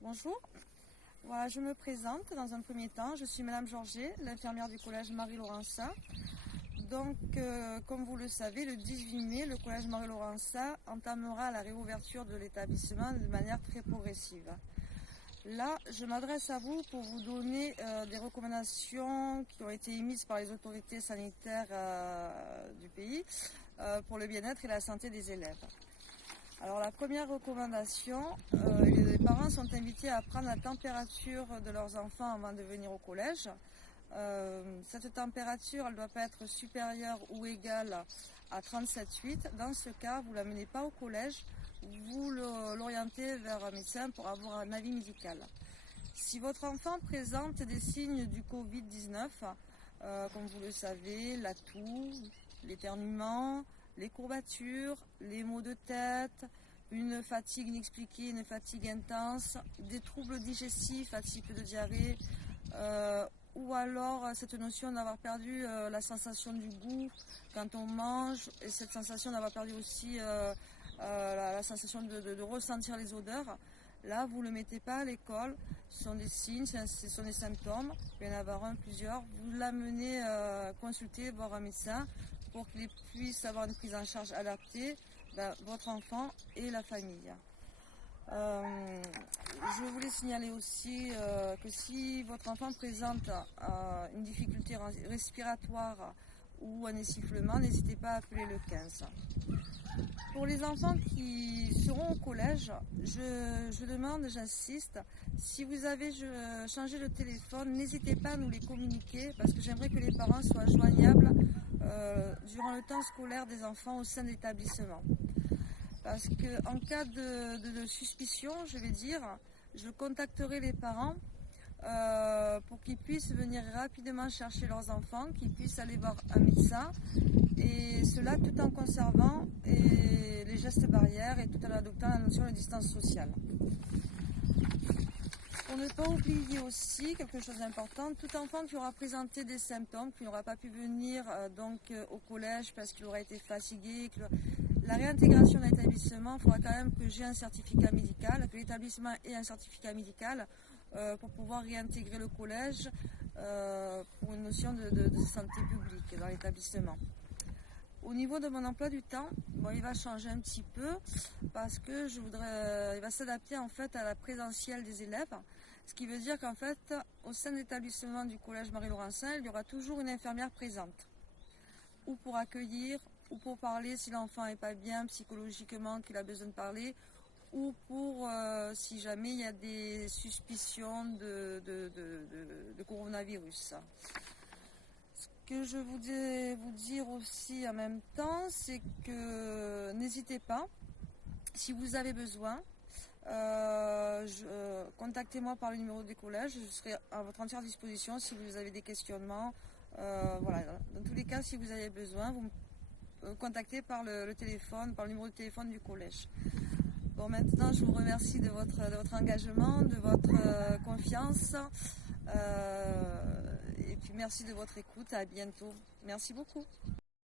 Bonjour, voilà, je me présente dans un premier temps. Je suis Madame Georget, l'infirmière du collège Marie-Laurencin. Donc, comme vous le savez, le 18 mai, le collège Marie-Laurencin entamera la réouverture de l'établissement de manière très progressive. Là, je m'adresse à vous pour vous donner des recommandations qui ont été émises par les autorités sanitaires du pays pour le bien-être et la santé des élèves. Alors la première recommandation, les parents sont invités à prendre la température de leurs enfants avant de venir au collège. Cette température, elle ne doit pas être supérieure ou égale à 37,8. Dans ce cas, vous ne l'amenez pas au collège, vous l'orientez vers un médecin pour avoir un avis médical. Si votre enfant présente des signes du Covid-19, comme vous le savez, la toux, l'éternuement, les courbatures, les maux de tête, une fatigue inexpliquée, une fatigue intense, des troubles digestifs à type de diarrhée, ou alors cette notion d'avoir perdu la sensation du goût quand on mange, et cette sensation d'avoir perdu aussi la sensation de ressentir les odeurs. Là, vous ne le mettez pas à l'école, ce sont des signes, ce sont des symptômes, il peut y en avoir un, plusieurs. Vous l'amenez consulter, voir un médecin pour qu'il puisse avoir une prise en charge adaptée, votre enfant et la famille. Je voulais signaler aussi que si votre enfant présente une difficulté respiratoire ou un essoufflement, n'hésitez pas à appeler le 15. Pour les enfants qui seront au collège, je demande, j'insiste, si vous avez changé de téléphone, n'hésitez pas à nous les communiquer parce que j'aimerais que les parents soient joignables durant le temps scolaire des enfants au sein de l'établissement. Parce qu'en cas de suspicion, je vais dire, je contacterai les parents pour qu'ils puissent venir rapidement chercher leurs enfants, qu'ils puissent aller voir un médecin, et cela tout en conservant les gestes barrières et tout en adoptant la notion de distance sociale. Pour ne pas oublier aussi quelque chose d'important, tout enfant qui aura présenté des symptômes, qui n'aura pas pu venir au collège parce qu'il aura été fatigué, la réintégration de l'établissement, il faudra quand même que j'ai un certificat médical, que l'établissement ait un certificat médical pour pouvoir réintégrer le collège pour une notion de santé publique dans l'établissement. Au niveau de mon emploi du temps, il va changer un petit peu parce que il va s'adapter en fait à la présentielle des élèves, ce qui veut dire qu'en fait, au sein de l'établissement du collège Marie-Laurencin, il y aura toujours une infirmière présente, ou pour accueillir, ou pour parler si l'enfant n'est pas bien psychologiquement, qu'il a besoin de parler, ou pour si jamais il y a des suspicions de coronavirus. Ce que je voudrais vous dire aussi en même temps, c'est que n'hésitez pas, si vous avez besoin, contactez-moi par le numéro du collège, je serai à votre entière disposition si vous avez des questionnements. Voilà. Dans tous les cas, si vous avez besoin, vous me contactez par le téléphone, par le numéro de téléphone du collège. Bon, maintenant, je vous remercie de votre engagement, de votre confiance. Et puis merci de votre écoute. À bientôt. Merci beaucoup.